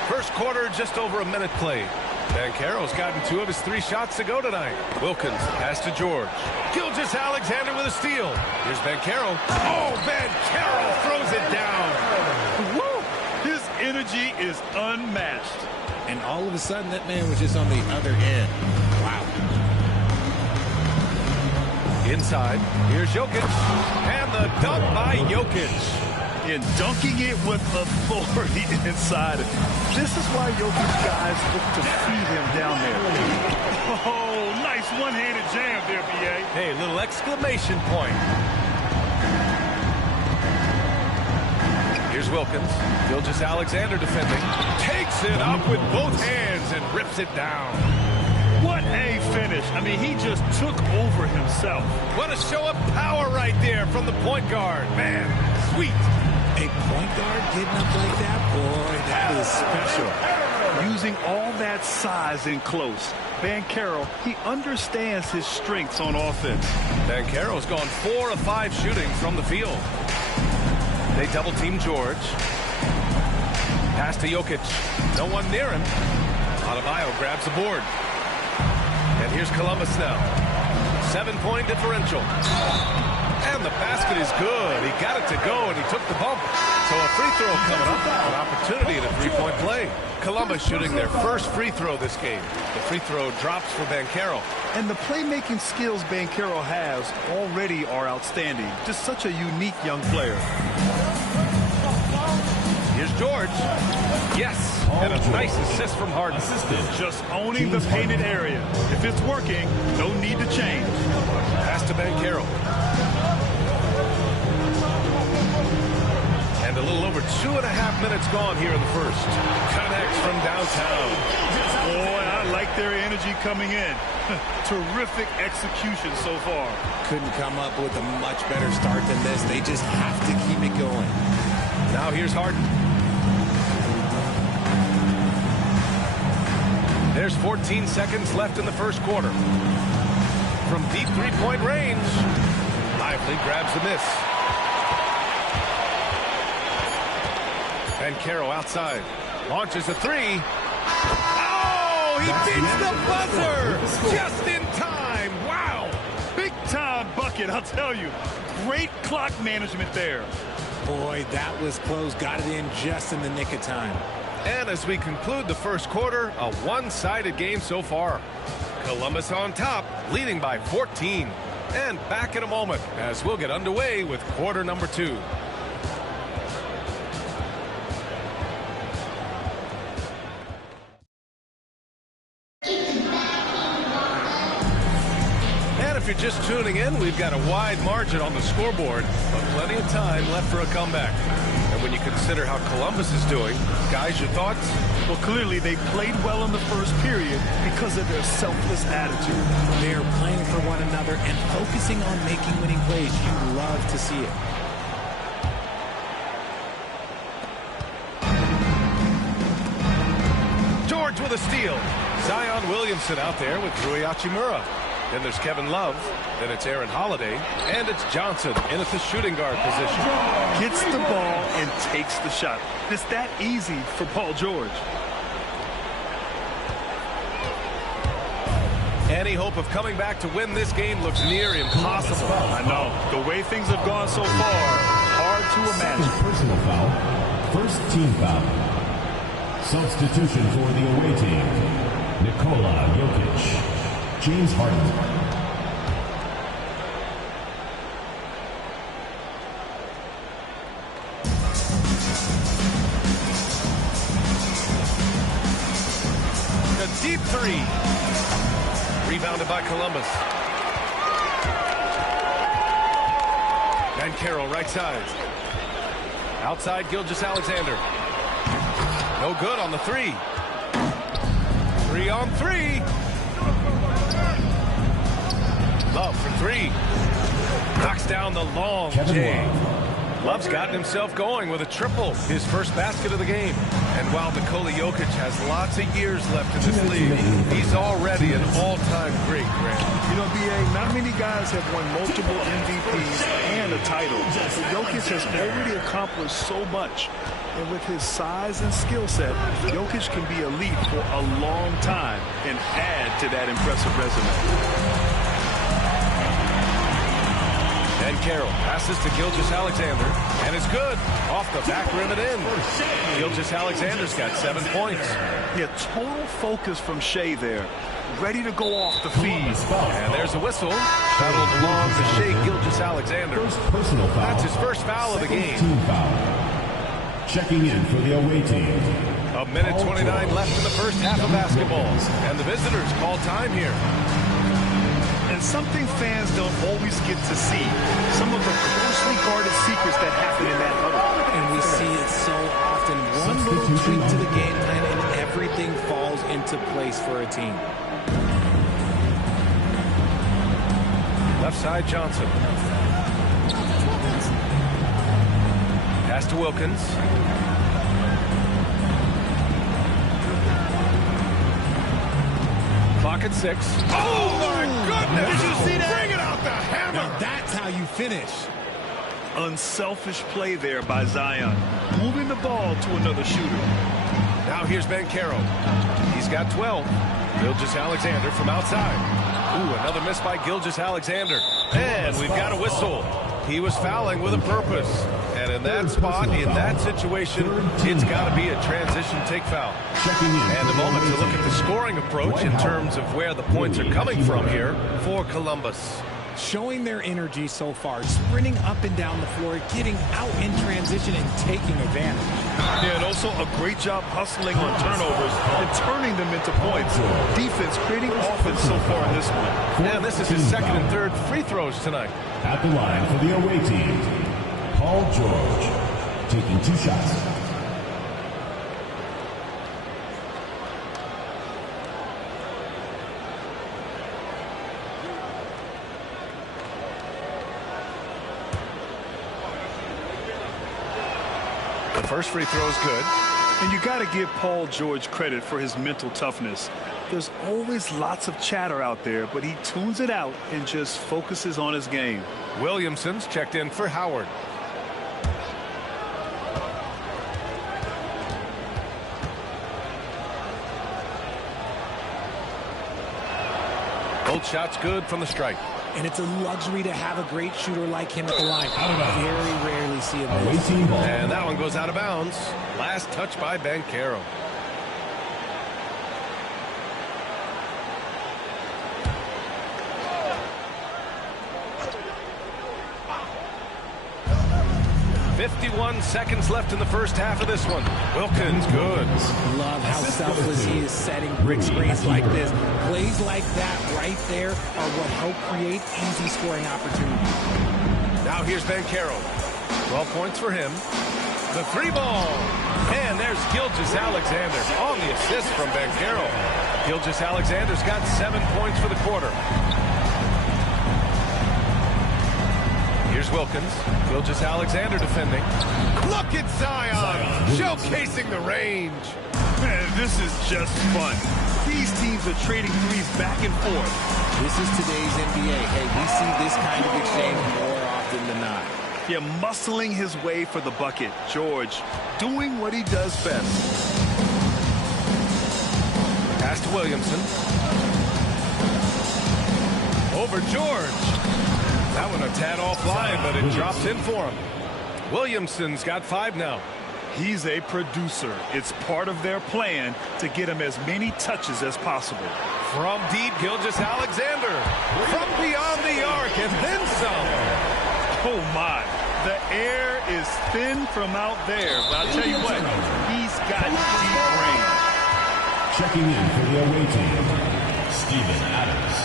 First quarter, just over a minute played. Banchero's gotten 2 of his 3 shots to go tonight. Wilkins pass to George. Gilgeous-Alexander with a steal. Here's Banchero. Oh, Banchero throws it down. Woo! His energy is unmatched. And all of a sudden, that man was just on the other end. Wow. Inside, here's Jokic. And the dunk by Jokic. And dunking it with authority inside. This is why Jokic guys look to feed him down there. Oh, nice one-handed jam there, B.A. Hey, little exclamation point. Here's Wilkins. Gilgeous-Alexander defending. Takes it up with both hands and rips it down. What a finish. I mean, he just took over himself. What a show of power right there from the point guard. Man, sweet. A point guard getting up like that? Boy, that is special. Using all that size in close. Banchero, he understands his strengths on offense. Banchero's gone 4 of 5 shooting from the field. They double team George. Pass to Jokic. No one near him. Adebayo grabs the board. And here's Columbus now. 7-point differential. And the basket is good. He got it to go, and he took the bump. So a free throw coming up. An opportunity at a three-point play. Columbus shooting their first free throw this game. The free throw drops for Banchero. And the playmaking skills Banchero has already are outstanding. Just such a unique young player. Here's George. Yes, and a nice assist from Harden. Just owning the painted area. If it's working, no need to change. Pass to Banchero. And a little over 2.5 minutes gone here in the first. Connects from downtown. Boy, I like their energy coming in. Terrific execution so far. Couldn't come up with a much better start than this. They just have to keep it going. Now here's Harden. There's 14 seconds left in the first quarter. From deep three-point range, Lively grabs the miss. Banchero outside. Launches a three. Oh, he beats the buzzer! Just in time. Wow. Big time bucket, I'll tell you. Great clock management there. Boy, that was close. Got it in just in the nick of time. And as we conclude the first quarter, a one-sided game so far. Columbus on top, leading by 14. And back in a moment as we'll get underway with quarter number 2. And if you're just tuning in, we've got a wide margin on the scoreboard, but plenty of time left for a comeback. And when you consider how Columbus is doing, guys, your thoughts? Well, clearly they played well in the first period because of their selfless attitude. They're playing for one another and focusing on making winning plays. You love to see it. George with a steal. Zion Williamson out there with Rui Hachimura. Then there's Kevin Love. Then it's Aaron Holiday. And it's Johnson in at the shooting guard position. Gets the ball and takes the shot. It's that easy for Paul George. Any hope of coming back to win this game looks near impossible. I know. The way things have gone so far, hard to imagine. Personal foul. First team foul. Substitution for the away team. Nikola Jokic. James Harden. A deep three. Rebounded by Columbus. Banchero, right side. Outside, Gilgeous-Alexander. No good on the three. 3 on 3. Love for 3. Knocks down the long J. Love's gotten himself going with a triple, his first basket of the game. And while Nikola Jokic has lots of years left in this league, he's already an all-time great, Grant. You know, B.A., not many guys have won multiple MVPs and a title. Jokic has already accomplished so much. And with his size and skill set, Jokic can be elite for a long time and add to that impressive resume. And Carroll passes to Gilgeous-Alexander, and it's good. Off the back rim and in. Gilgeous-Alexander's got 7 points. Yeah, total focus from Shea there. Ready to go off the feed. And there's a whistle. Shuttled along to Shea Gilgeous-Alexander. That's his first foul of the game. Checking in for the away team. A minute 29 left in the first half of basketball. And the visitors call time here. And something fans don't always get to see. Some of the closely guarded secrets that happen in that huddle. And we see it so often. One little tweak to the game plan and everything falls into place for a team. Left side, Johnson. Pass to Wilkins. Clock at 6. Oh, my goodness! Did you see that? Bring it out the hammer! Now that's how you finish. Unselfish play there by Zion. Moving the ball to another shooter. Now here's Banchero. He's got 12. Gilgeous-Alexander from outside. Ooh, another miss by Gilgeous-Alexander. And we've got a whistle. He was fouling with a purpose. And in that spot, in that situation, it's got to be a transition take foul. And a moment to look at the scoring approach in terms of where the points are coming from here for Columbus. Showing their energy so far, sprinting up and down the floor, getting out in transition and taking advantage. Yeah, and also a great job hustling on turnovers and turning them into points. Defense creating offense so far in this one. And this is his second and third free throws tonight. At the line for the away team, Paul George, taking 2 shots. The first free throw is good. And you got to give Paul George credit for his mental toughness. There's always lots of chatter out there, but he tunes it out and just focuses on his game. Williamson's checked in for Howard. Both shots good from the stripe. And it's a luxury to have a great shooter like him at the line. Very rarely see him miss. And that one goes out of bounds. Last touch by Banchero. .51 seconds left in the first half of this one. Wilkins, good. Love how selfless he is setting brick screens like this. Plays like that right there are what help create easy scoring opportunities. Now here's Banchero. 12 points for him. The 3-ball. And there's Gilgeous-Alexander on the assist from Banchero. Gilgeous-Alexander's got 7 points for the quarter. Here's Wilkins. Gilgeous-Alexander defending. Look at Zion showcasing the range. Man, this is just fun. These teams are trading threes back and forth. This is today's NBA. Hey, we see this kind of exchange more often than not. Yeah, muscling his way for the bucket. George doing what he does best. Pass to Williamson. Over George. That one a tad offline, but it drops in for him. Williamson's got 5 now. He's a producer. It's part of their plan to get him as many touches as possible. From deep, Gilgeous-Alexander. From beyond the arc, and then some. Oh, my. The air is thin from out there, but I'll tell you what, he's got deep range. Checking in for the away team, Steven Adams,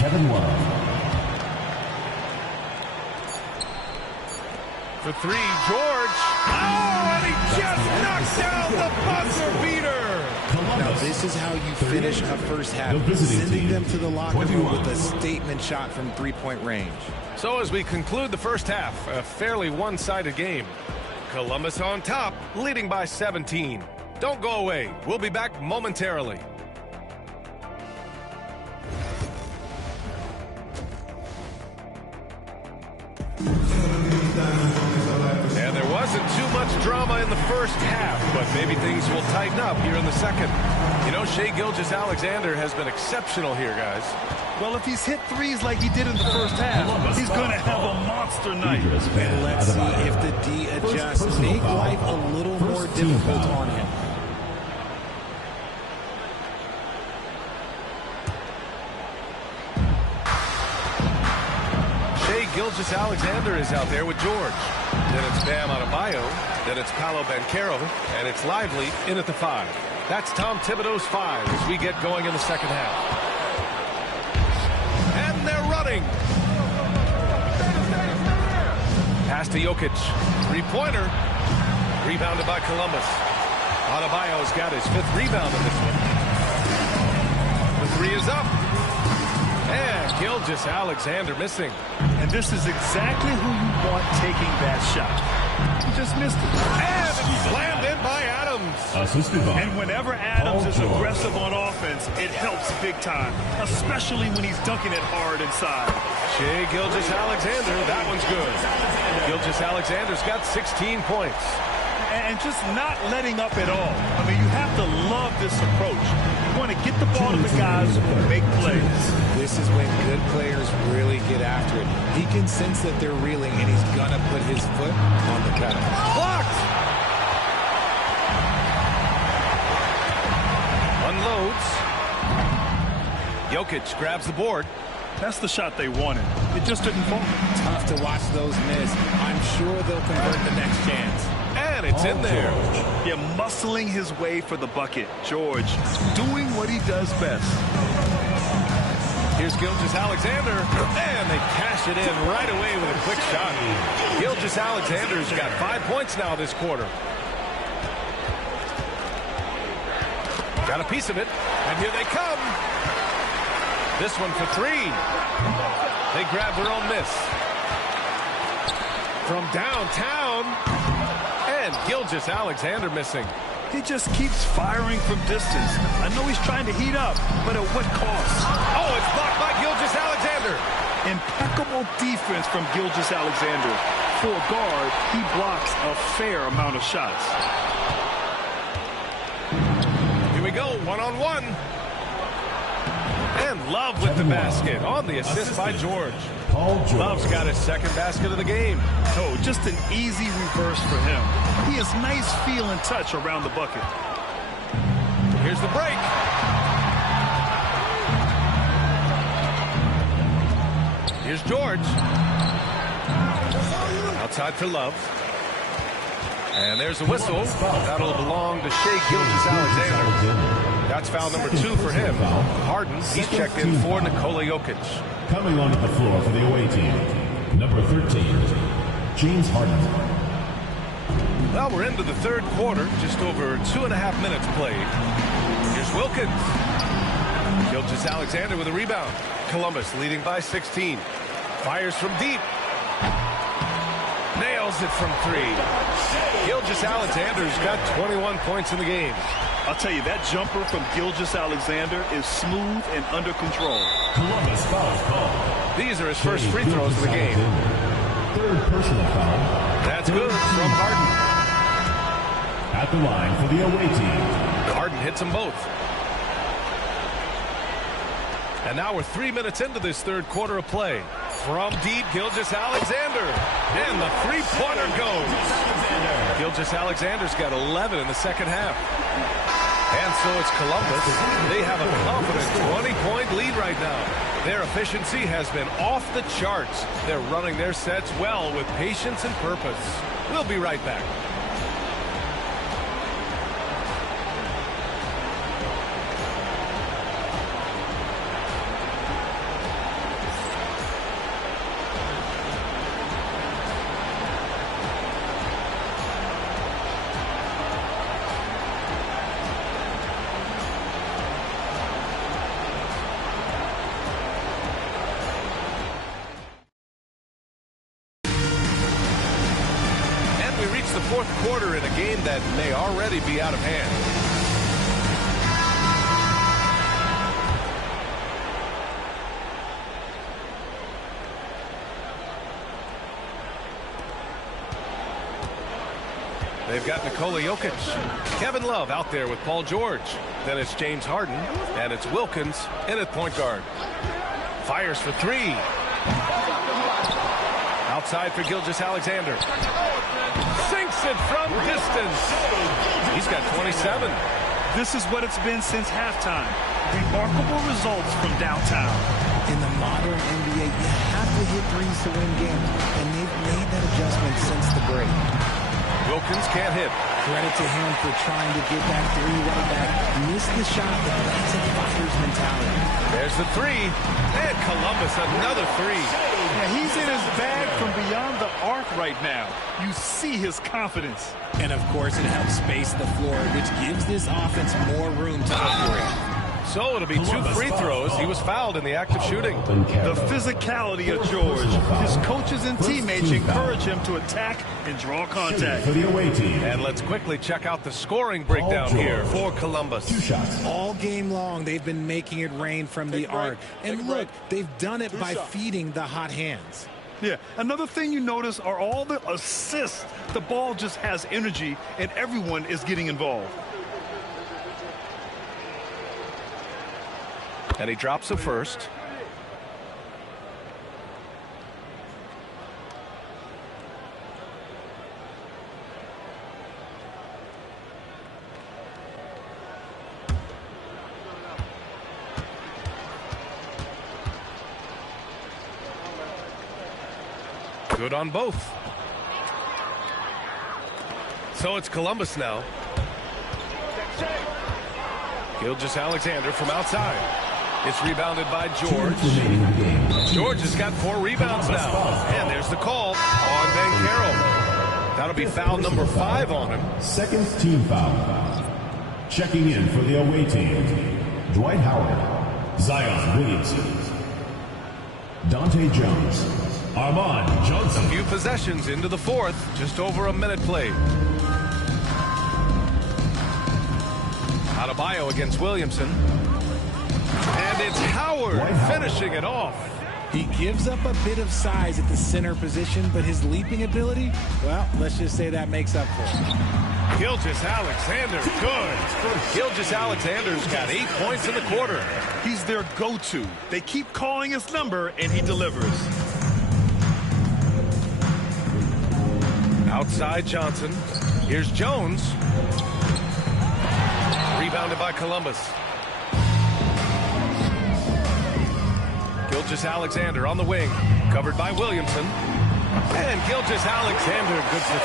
Kevin Love. For three, George. Oh, and he just knocked down the buzzer beater. Now, this is how you finish a first half, sending them to the locker room with a statement shot from three-point range. So as we conclude the first half, a fairly one-sided game. Columbus on top, leading by 17. Don't go away. We'll be back momentarily. And there wasn't too much drama in the first half, but maybe things will tighten up here in the second. You know, Shai Gilgeous-Alexander has been exceptional here, guys. Well, if he's hit threes like he did in the first half, he's going to have a monster night. And let's see if the D adjusts, make life a little more difficult on him. Shai Gilgeous-Alexander is out there with George. Then it's Bam Adebayo. Then it's Paolo Banchero. And it's Lively in at the 5. That's Tom Thibodeau's 5 as we get going in the second half. And they're running. Pass to Jokic. Three-pointer. Rebounded by Columbus. Adebayo's got his 5th rebound in this one. The 3 is up. And Gilgeous-Alexander missing. And this is exactly who you want taking that shot. He just missed it. And it's slammed in by Adams. And whenever Adams is aggressive on offense, it helps big time, especially when he's dunking it hard inside. Shai Gilgeous-Alexander, that one's good. Gilgeous-Alexander's got 16 points. And just not letting up at all. I mean, you have to love this approach. You want to get the ball to the guys who make plays. This is when good players really get after it. He can sense that they're reeling, and he's going to put his foot on the pedal. Blocked! Unloads. Jokic grabs the board. That's the shot they wanted. It just didn't fall. Tough to watch those miss. I'm sure they'll convert the next chance. And it's in there. Yeah, muscling his way for the bucket. George doing what he does best. Here's Gilgeous-Alexander, and they cash it in right away with a quick shot. Gilgeous-Alexander's got 5 points now this quarter. Got a piece of it, and here they come. This one for 3. They grab their own miss. From downtown, and Gilgeous-Alexander missing. He just keeps firing from distance. I know he's trying to heat up, but at what cost? Oh, it's blocked by Gilgeous-Alexander. Impeccable defense from Gilgeous-Alexander. For a guard, he blocks a fair amount of shots. Here we go, one-on-one. And Love with the basket on the assist by George. Love's got his 2nd basket of the game. Oh, just an easy reverse for him. He has nice feel and touch around the bucket. Here's the break. Here's George. Outside for Love. And there's a whistle. That'll belong to Shai Gilgeous-Alexander. That's foul number 2 for him. Harden, he's checked in for Nikola Jokic. Coming onto the floor for the away team, number 13, James Harden. Well, we're into the 3rd quarter, just over 2.5 minutes played. Here's Wilkins. Gilgeous-Alexander with a rebound. Columbus leading by 16. Fires from deep. Nails it from 3. Gilgeous-Alexander's got 21 points in the game. I'll tell you, that jumper from Gilgeous-Alexander is smooth and under control. Columbus foul call. These are his first free throws of the game. 3rd personal foul. That's good from Harden. At the line for the away team. Harden hits them both. And now we're 3 minutes into this 3rd quarter of play. From deep, Gilgeous-Alexander. And the three-pointer goes. Gilgeous-Alexander's got 11 in the 2nd half. And so it's Columbus. They have a confident 20-point lead right now. Their efficiency has been off the charts. They're running their sets well with patience and purpose. We'll be right back. that may already be out of hand. They've got Nikola Jokic. Kevin Love out there with Paul George. Then it's James Harden, and it's Wilkins in at point guard. Fires for three. Outside for Gilgeous-Alexander. Sinks it from distance. He's got 27. This is what it's been since halftime. Remarkable results from downtown. In the modern NBA, you have to hit threes to win games, and they've made that adjustment since the break. Wilkins can't hit. Credit to him for trying to get that three right back. Missed the shot, but that's a fighter's mentality. There's the three. And Columbus, another three. Yeah, he's in his bag from beyond the arc right now. You see his confidence. And, of course, it helps space the floor, which gives this offense more room to operate. So it'll be 2 free throws. He was fouled in the act of shooting. The physicality of George. His coaches and teammates encourage him to attack and draw contact. For the away team. And let's quickly check out the scoring breakdown here for Columbus. 2 shots. All game long, they've been making it rain from the arc. And look, they've done it by feeding the hot hands. Yeah, another thing you notice are all the assists. The ball just has energy, and everyone is getting involved. And he drops the first. Good on both. So it's Columbus now. Gilgeous-Alexander from outside. It's rebounded by George. George has got 4 rebounds now. And there's the call on Banchero. That'll be foul number 5 on him. Second team foul. Checking in for the away team. Dwight Howard. Zion Williamson. Dante Jones. Armand Johnson. A few possessions into the 4th. Just over a minute played. Adebayo against Williamson. And it's Howard finishing it off. He gives up a bit of size at the center position, but his leaping ability, well, let's just say that makes up for it. Gilgeous-Alexander, good. Gilgeous-Alexander's got 8 points in the quarter. He's their go-to. They keep calling his number, and he delivers. Outside Johnson. Here's Jones. Rebounded by Columbus. Gilgeous-Alexander on the wing. Covered by Williamson. And Gilgeous-Alexander good for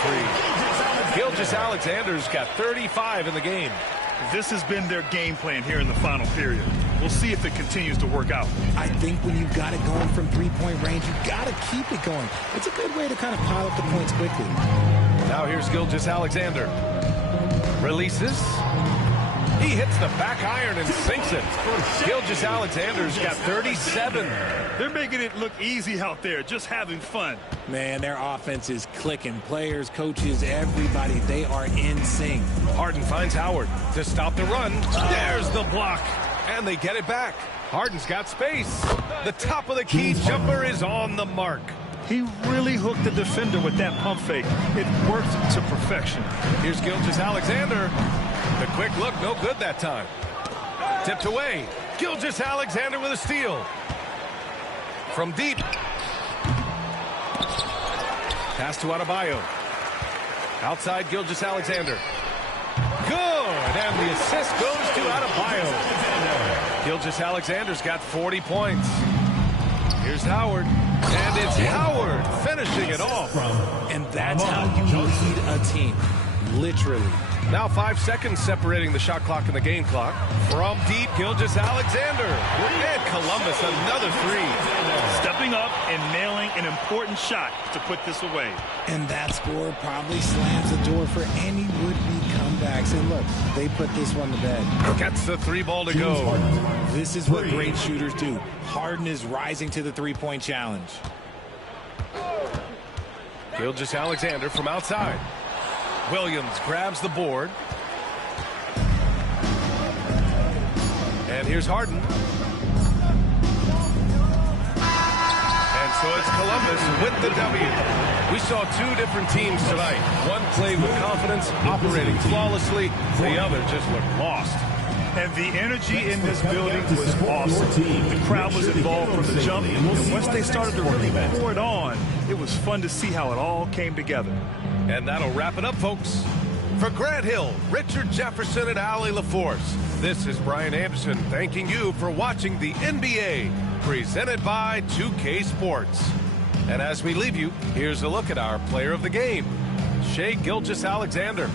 3. Gilgeous-Alexander's got 35 in the game. This has been their game plan here in the final period. We'll see if it continues to work out. I think when you've got it going from three-point range, you've got to keep it going. It's a good way to kind of pile up the points quickly. Now here's Gilgeous-Alexander. Releases. He hits the back iron and sinks it. Gilgeous-Alexander's got 37. They're making it look easy out there, just having fun. Man, their offense is clicking. Players, coaches, everybody, they are in sync. Harden finds Howard to stop the run. There's the block. And they get it back. Harden's got space. The top of the key jumper is on the mark. He really hooked the defender with that pump fake. It worked to perfection. Here's Gilgeous-Alexander. The quick look, no good that time. Tipped away. Gilgeous-Alexander with a steal. From deep. Pass to Adebayo. Outside Gilgeous-Alexander. Good, and the assist goes to Adebayo. Gilgeous-Alexander's got 40 points. Here's Howard, and it's Howard finishing it off. And that's how you lead a team, literally. Now 5 seconds separating the shot clock and the game clock. From deep, Gilgeous-Alexander. And Columbus, another 3. Stepping up and nailing an important shot to put this away. And that score probably slams the door for any would-be comebacks. And look, they put this one to bed. Gets the 3 ball to go. This is what great shooters do. Harden is rising to the three-point challenge. Gilgeous-Alexander from outside. Williams grabs the board. And here's Harden. And so it's Columbus with the W. We saw two different teams tonight. One played with confidence, operating flawlessly. The other just looked lost. And the energy in this building was awesome. The crowd was involved from the jump. And once they started to really pour it on, it was fun to see how it all came together. And that'll wrap it up, folks. For Grant Hill, Richard Jefferson, and Allie LaForce, this is Brian Anderson thanking you for watching the NBA, presented by 2K Sports. And as we leave you, here's a look at our player of the game, Shai Gilgeous-Alexander.